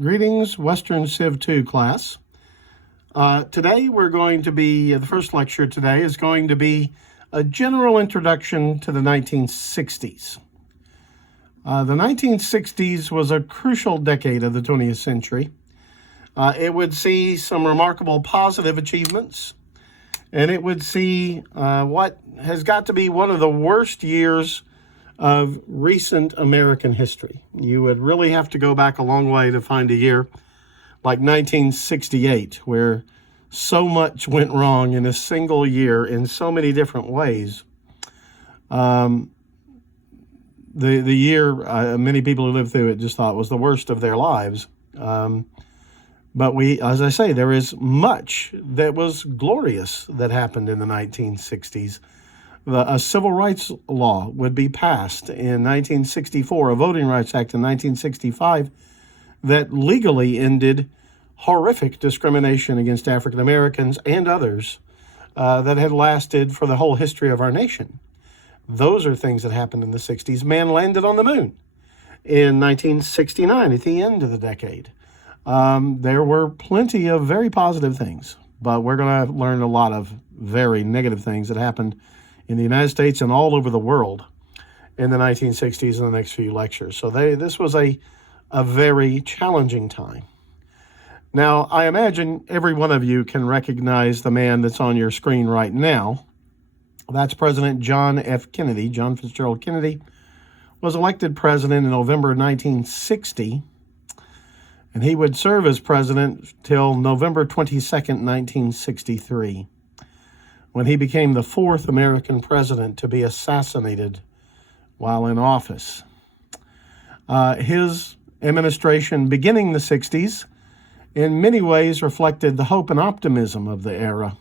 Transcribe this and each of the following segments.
Greetings, Western Civ 2 class. Today we're going to be, the first lecture today is going to be a general introduction to the 1960s. The 1960s was a crucial decade of the 20th century. It would see some remarkable positive achievements, and it would see what has got to be one of the worst years of recent American history. You would really have to go back a long way to find a year like 1968, where so much went wrong in a single year in so many different ways. The year, many people who lived through it just thought was the worst of their lives. But as I say, there is much that was glorious that happened in the 1960s. A civil rights law would be passed in 1964, a Voting Rights Act in 1965 that legally ended horrific discrimination against African Americans and others that had lasted for the whole history of our nation. Those are things that happened in the 60s. Man landed on the moon in 1969 at the end of the decade. There were plenty of very positive things, but we're going to learn a lot of very negative things that happened in the United States and all over the world in the 1960s in the next few lectures. So this was a very challenging time. Now, I imagine every one of you can recognize the man that's on your screen right now. That's President John F. Kennedy. John Fitzgerald Kennedy was elected president in November 1960, and he would serve as president till November 22nd, 1963. When he became the fourth American president to be assassinated while in office. His administration, beginning the 60s, in many ways reflected the hope and optimism of the era.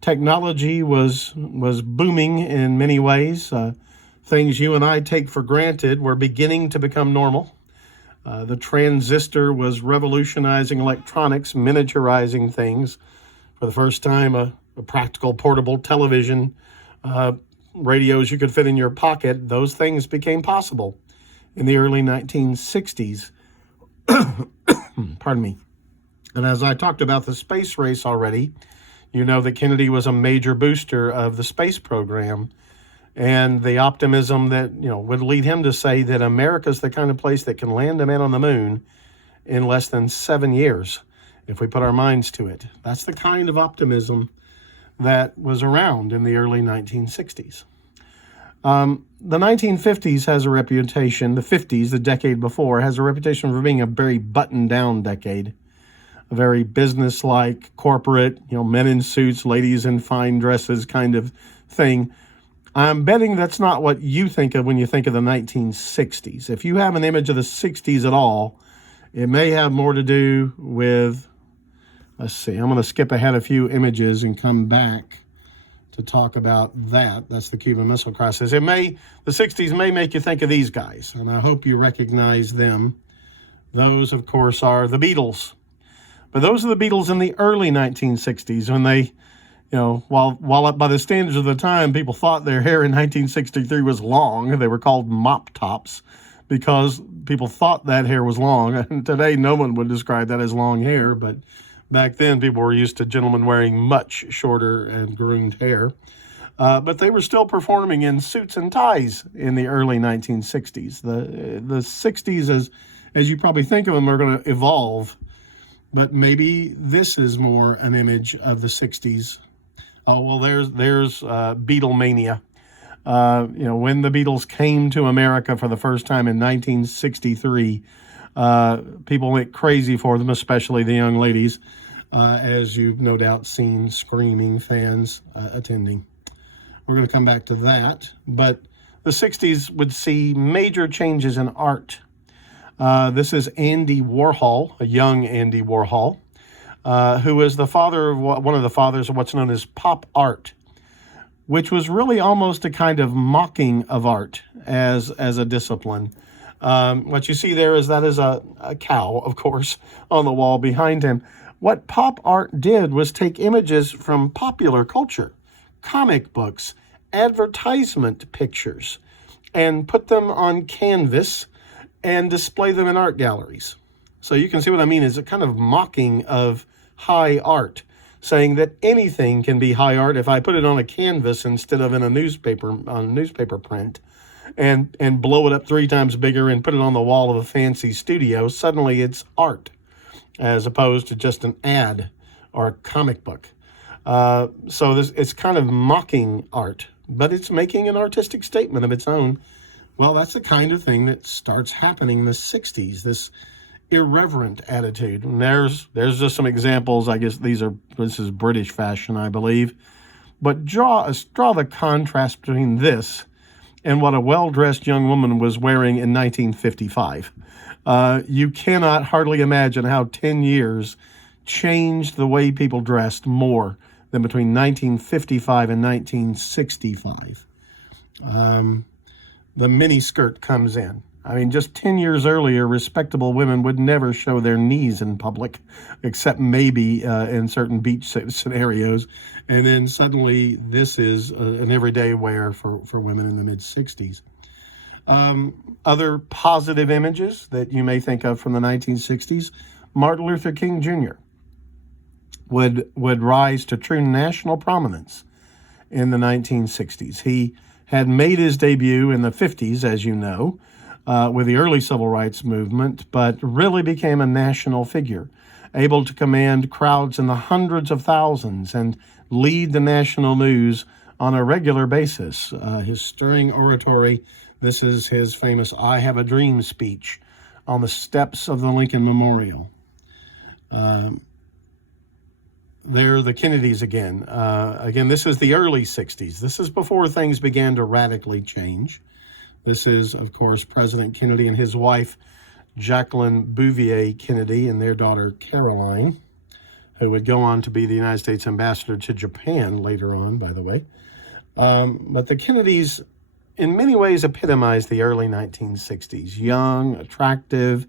Technology was booming in many ways. Things you and I take for granted were beginning to become normal. The transistor was revolutionizing electronics, miniaturizing things. For the first time, a practical portable television, radios you could fit in your pocket, those things became possible in the early 1960s. Pardon me. And as I talked about the space race already, you know that Kennedy was a major booster of the space program and the optimism that, would lead him to say that America's the kind of place that can land a man on the moon in less than 7 years if we put our minds to it. That's the kind of optimism that was around in the early 1960s. The 1950s has a reputation, the 50s, the decade before, has a reputation for being a very buttoned-down decade, a very business-like, corporate, men in suits, ladies in fine dresses kind of thing. I'm betting that's not what you think of when you think of the 1960s. If you have an image of the 60s at all, it may have more to do with, let's see, I'm going to skip ahead a few images and come back to talk about that. That's the Cuban Missile Crisis. The 60s may make you think of these guys, and I hope you recognize them. Those, of course, are the Beatles. But those are the Beatles in the early 1960s when they, while by the standards of the time, people thought their hair in 1963 was long. They were called mop tops because people thought that hair was long. And today, no one would describe that as long hair, but back then, people were used to gentlemen wearing much shorter and groomed hair. But they were still performing in suits and ties in the early 1960s. The 60s, as you probably think of them, are going to evolve. But maybe this is more an image of the 60s. Oh, well, there's Beatlemania. When the Beatles came to America for the first time in 1963, people went crazy for them, especially the young ladies, as you've no doubt seen screaming fans attending. We're going to come back to that, but the 60s would see major changes in art. This is Andy Warhol, a young Andy Warhol, who is the father of one of the fathers of what's known as pop art, which was really almost a kind of mocking of art as a discipline. What you see there is a cow, of course, on the wall behind him. What pop art did was take images from popular culture, comic books, advertisement pictures, and put them on canvas and display them in art galleries. So you can see what I mean is a kind of mocking of high art, saying that anything can be high art if I put it on a canvas instead of in a newspaper, on newspaper print, and blow it up 3 times bigger and put it on the wall of a fancy studio. Suddenly it's art, as opposed to just an ad or a comic book. So it's kind of mocking art, but it's making an artistic statement of its own. Well, that's the kind of thing that starts happening in the 60s, this irreverent attitude. And there's just some examples. I guess this is British fashion, I believe. But draw the contrast between this and what a well-dressed young woman was wearing in 1955. You cannot hardly imagine how 10 years changed the way people dressed more than between 1955 and 1965. The miniskirt comes in. I mean, just 10 years earlier, respectable women would never show their knees in public, except maybe in certain beach scenarios. And then suddenly this is an everyday wear for women in the mid-60s. Other positive images that you may think of from the 1960s, Martin Luther King Jr. would rise to true national prominence in the 1960s. He had made his debut in the 50s, as you know, with the early civil rights movement, but really became a national figure, able to command crowds in the hundreds of thousands and lead the national news on a regular basis. His stirring oratory, this is his famous "I Have a Dream" speech on the steps of the Lincoln Memorial. They're the Kennedys again. Again, this is the early 60s. This is before things began to radically change. This is, of course, President Kennedy and his wife, Jacqueline Bouvier Kennedy, and their daughter, Caroline, who would go on to be the United States ambassador to Japan later on, by the way. But the Kennedys, in many ways, epitomized the early 1960s. Young, attractive,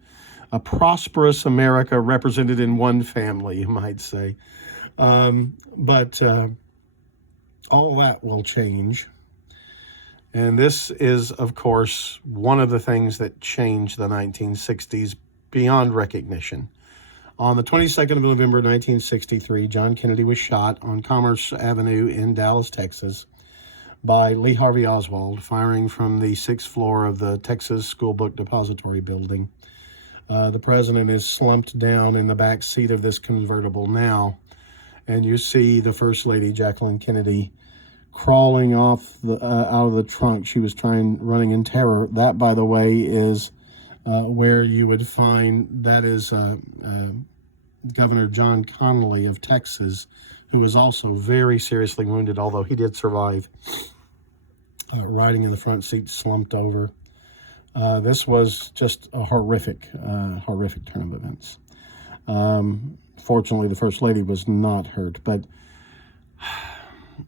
a prosperous America represented in one family, you might say. But all that will change. And this is, of course, one of the things that changed the 1960s beyond recognition. On the 22nd of November, 1963, John Kennedy was shot on Commerce Avenue in Dallas, Texas, by Lee Harvey Oswald, firing from the 6th floor of the Texas School Book Depository building. The president is slumped down in the back seat of this convertible now, and you see the First Lady, Jacqueline Kennedy, crawling off out of the trunk. She was running in terror. That, by the way, is where you would find, that is Governor John Connally of Texas, who was also very seriously wounded, although he did survive, riding in the front seat, slumped over. This was just a horrific turn of events. Fortunately, the First Lady was not hurt, but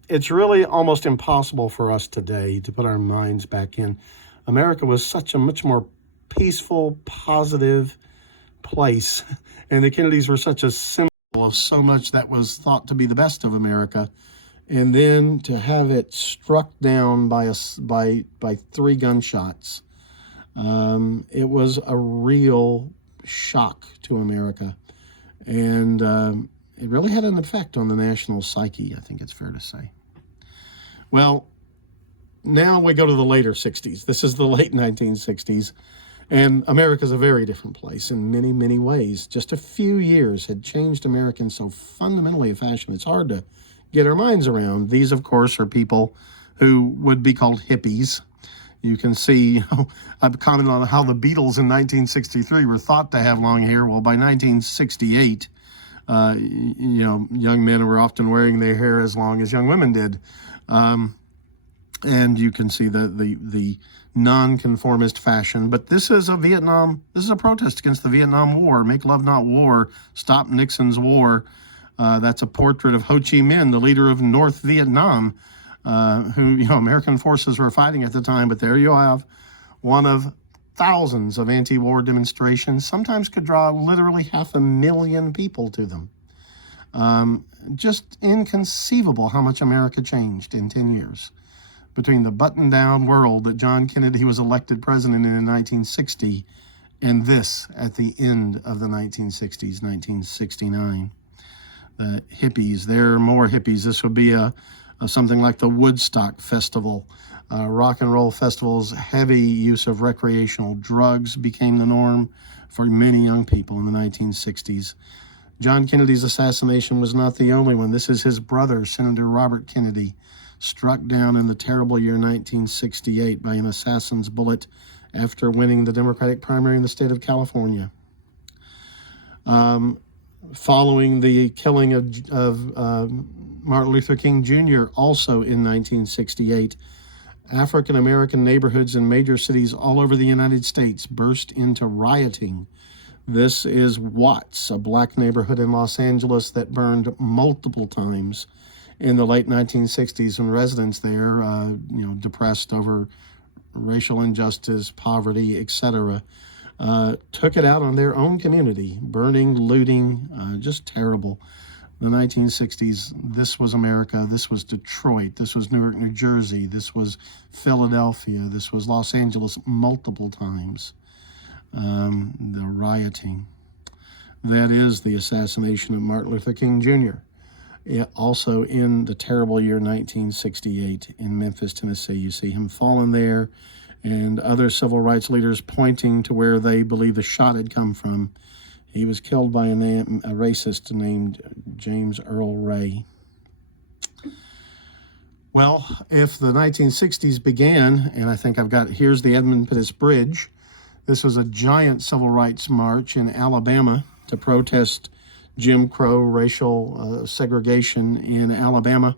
it's really almost impossible for us today to put our minds back in. America was such a much more peaceful, positive place, and the Kennedys were such a symbol of so much that was thought to be the best of America, and then to have it struck down by 3 gunshots, it was a real shock to America, and it really had an effect on the national psyche, I think it's fair to say. Well, now we go to the later 60s. This is the late 1960s, and America's a very different place in many, many ways. Just a few years had changed Americans so fundamentally a fashion it's hard to get our minds around. These, of course, are people who would be called hippies. You can see, I've commented on how the Beatles in 1963 were thought to have long hair. Well, by 1968, young men were often wearing their hair as long as young women did. And you can see the nonconformist fashion. But this is a protest against the Vietnam War. Make love, not war. Stop Nixon's war. That's a portrait of Ho Chi Minh, the leader of North Vietnam, who, American forces were fighting at the time. But there you have one of thousands of anti-war demonstrations, sometimes could draw literally 500,000 people to them. Just inconceivable how much America changed in 10 years. Between the button-down world that John Kennedy was elected president in 1960 And this at the end of the 1960s, 1969. The hippies, there are more hippies. This would be something like the Woodstock Festival. Rock and roll festivals, heavy use of recreational drugs became the norm for many young people in the 1960s. John Kennedy's assassination was not the only one. This is his brother, Senator Robert Kennedy, struck down in the terrible year 1968 by an assassin's bullet after winning the Democratic primary in the state of California. Following the killing of Martin Luther King Jr. also in 1968, African-American neighborhoods in major cities all over the United States burst into rioting. This is Watts, a black neighborhood in Los Angeles that burned multiple times in the late 1960s when residents there, depressed over racial injustice, poverty, etc., took it out on their own community, burning, looting, just terrible. The 1960s, this was America, this was Detroit, this was Newark, New Jersey, this was Philadelphia, this was Los Angeles multiple times. The rioting. That is the assassination of Martin Luther King Jr. Also in the terrible year 1968 in Memphis, Tennessee. You see him fallen there and other civil rights leaders pointing to where they believe the shot had come from. He was killed by a racist named James Earl Ray. Well, if the 1960s began, and I think here's the Edmund Pettus Bridge. This was a giant civil rights march in Alabama to protest Jim Crow racial segregation in Alabama.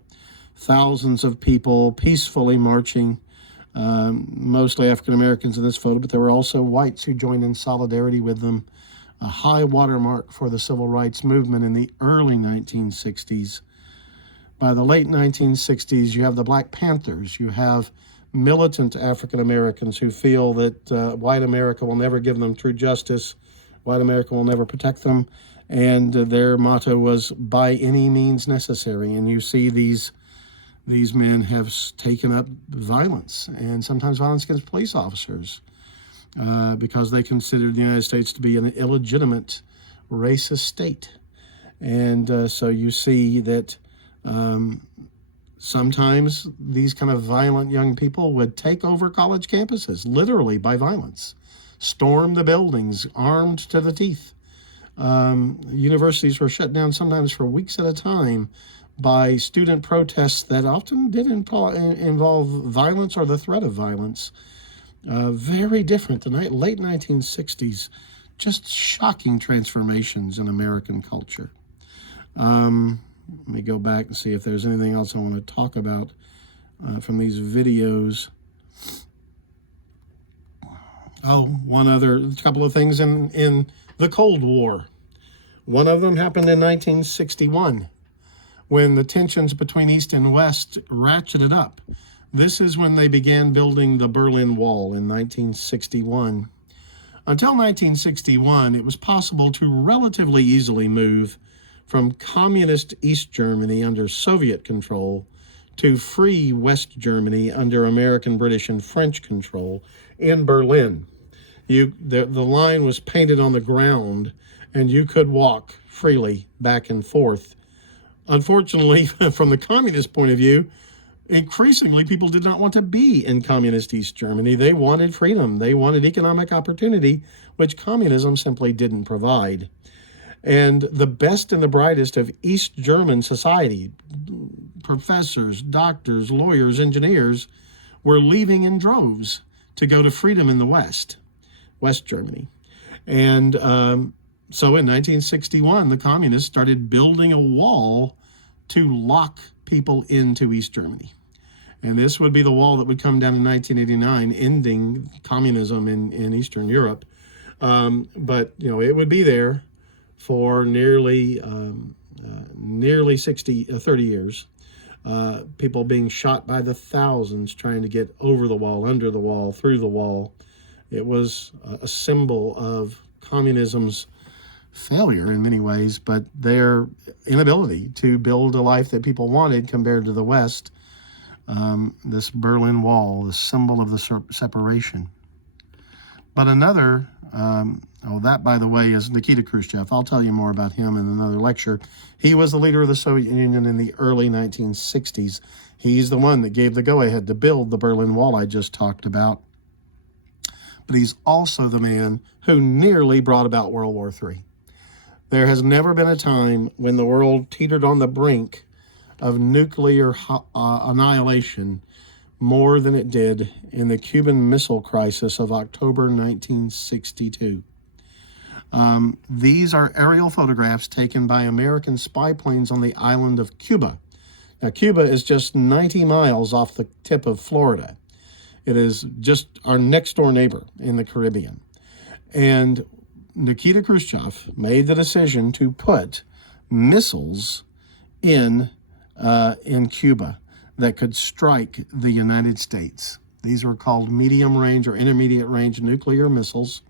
Thousands of people peacefully marching, mostly African Americans in this photo, but there were also whites who joined in solidarity with them. A high watermark for the civil rights movement in the early 1960s. By the late 1960s, you have the Black Panthers. You have militant African Americans who feel that white America will never give them true justice, white America will never protect them, and their motto was by any means necessary. And you see these men have taken up violence, and sometimes violence against police officers, because they considered the United States to be an illegitimate racist state. And so you see that sometimes these kind of violent young people would take over college campuses, literally by violence, storm the buildings, armed to the teeth. Universities were shut down sometimes for weeks at a time by student protests that often did involve violence or the threat of violence. Very different. The late 1960s, just shocking transformations in American culture. Let me go back and see if there's anything else I want to talk about from these videos. Oh, a couple of things in the Cold War. One of them happened in 1961 when the tensions between East and West ratcheted up. This is when they began building the Berlin Wall in 1961. Until 1961, it was possible to relatively easily move from communist East Germany under Soviet control to free West Germany under American, British, and French control in Berlin. The line was painted on the ground, and you could walk freely back and forth. Unfortunately, from the communist point of view, increasingly people did not want to be in communist East Germany. They wanted freedom. They wanted economic opportunity, which communism simply didn't provide. And the best and the brightest of East German society, professors, doctors, lawyers, engineers, were leaving in droves to go to freedom in the West Germany. And so in 1961, the communists started building a wall to lock people into East Germany. And this would be the wall that would come down in 1989, ending communism in Eastern Europe. But, it would be there for nearly 30 years. People being shot by the thousands trying to get over the wall, under the wall, through the wall. It was a symbol of communism's failure in many ways, but their inability to build a life that people wanted compared to the West. This Berlin Wall, the symbol of the separation. But another That, by the way, is Nikita Khrushchev. I'll tell you more about him in another lecture. He was the leader of the Soviet Union in the early 1960s. He's the one that gave the go-ahead to build the Berlin Wall I just talked about. But he's also the man who nearly brought about World War III. There has never been a time when the world teetered on the brink of nuclear annihilation more than it did in the Cuban Missile Crisis of October 1962. These are aerial photographs taken by American spy planes on the island of Cuba. Now, Cuba is just 90 miles off the tip of Florida. It is just our next door neighbor in the Caribbean. And Nikita Khrushchev made the decision to put missiles in Cuba that could strike the United States. These were called medium range or intermediate range nuclear missiles.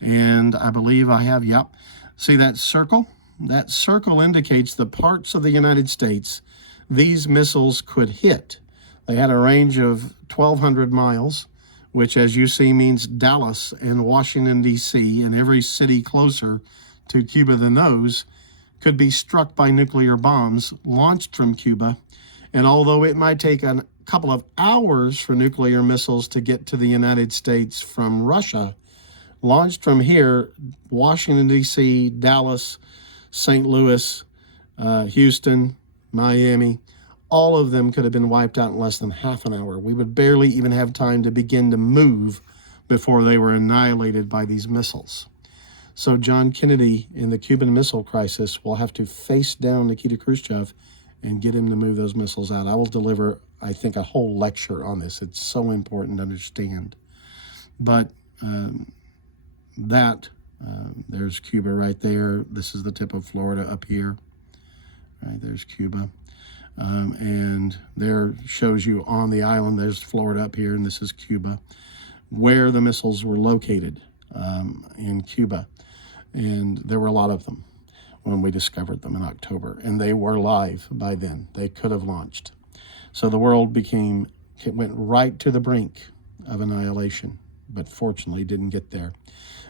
And I believe I have, yep. See that circle? That circle indicates the parts of the United States these missiles could hit. They had a range of 1,200 miles, which, as you see, means Dallas and Washington, D.C., and every city closer to Cuba than those could be struck by nuclear bombs launched from Cuba. And although it might take a couple of hours for nuclear missiles to get to the United States from Russia, launched from here, Washington, D.C., Dallas, St. Louis, Houston, Miami, all of them could have been wiped out in less than half an hour. We would barely even have time to begin to move before they were annihilated by these missiles. So John Kennedy in the Cuban Missile Crisis will have to face down Nikita Khrushchev and get him to move those missiles out. I will deliver, I think, a whole lecture on this. It's so important to understand. But there's Cuba right there. This is the tip of Florida up here. Right, there's Cuba. And there shows you on the island, there's Florida up here, and this is Cuba, where the missiles were located in Cuba. And there were a lot of them when we discovered them in October, and they were live by then. They could have launched. So the world went right to the brink of annihilation, but fortunately didn't get there.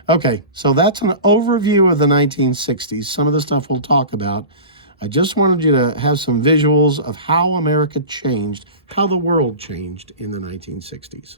Okay, so that's an overview of the 1960s, some of the stuff we'll talk about. I just wanted you to have some visuals of how America changed, how the world changed in the 1960s.